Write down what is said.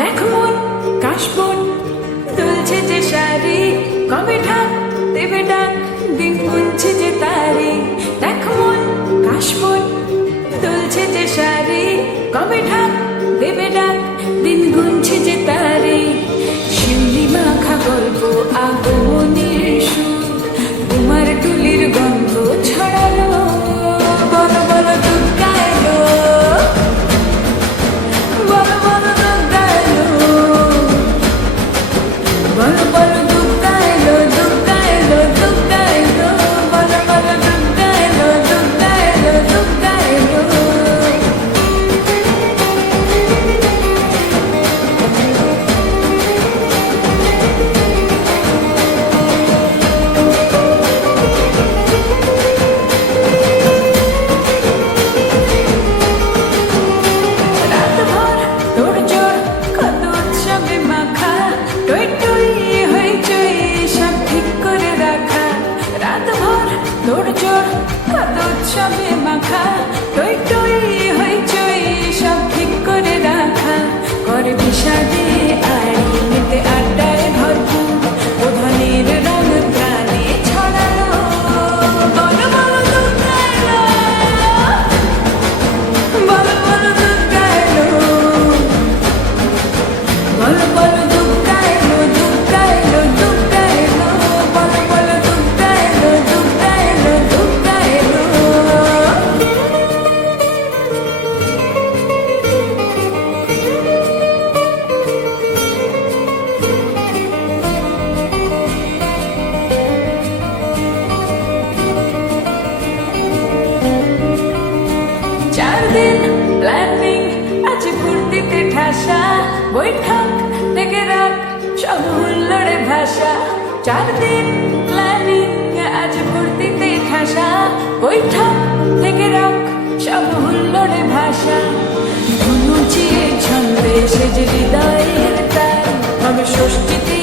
দেখ মন কাশবন দুলছে যে শাড়ি, কবে ঢাক দেবে ডাক, দিন গুনছে যে তারি। দেখ মন কাশবন দুলছে যে শাড়ি, কবে ঢাক দেবে ডাক, দিন গুনছে যে তারি। শিউলি মাখা গল্প আগমনের সুর, তোমার টুলির গন্ধ ছড়ালো। বলো বলো দুর্গা এলো, বলো বলো দুর্গা এলো, বলো বলো দুর্গা এলো, দুর্গা এলো, দুর্গা এলো, বলো বলো দুর্গা এলো, দুর্গা এলো, দুর্গা এলো। রাতভর তোড়জোড় কত উৎসবে মাখা, টই টই হইচই সব ঠিক করে রাখা। রাতভর তোড়জোড় কত উৎসবে মাখা, টই টই হইচই সব ঠিক করে রাখা। করে বিষাদে আড়ি মেতে আড্ডায় ভরপুর, প্রধানের রঙ প্রাণে ছড়ালো। বলো বলো দুর্গা এলো, বলো বলো দুর্গা এলো, বলো বলো দুর্গা এলো, দুর্গা এলো, দুর্গা এলো, বলো বলো দুর্গা এলো, দুর্গা এলো, দুর্গা এলো। চার দিন প্ল্যানিং আছে ফুর্তিতে ঠাসা, বৈঠক থেকে রাত সব হুল্লোড়ে ভাষা। 4 দিন প্ল্যানিং আজ ফুর্তিতে ঠাসা, বৈঠক থেকে রাত সব হুল্লোড়ে ভাষা। ধনুচিয়ে ছন্দে সেজে হৃদয়ের তার, হবে ষষ্ঠীতে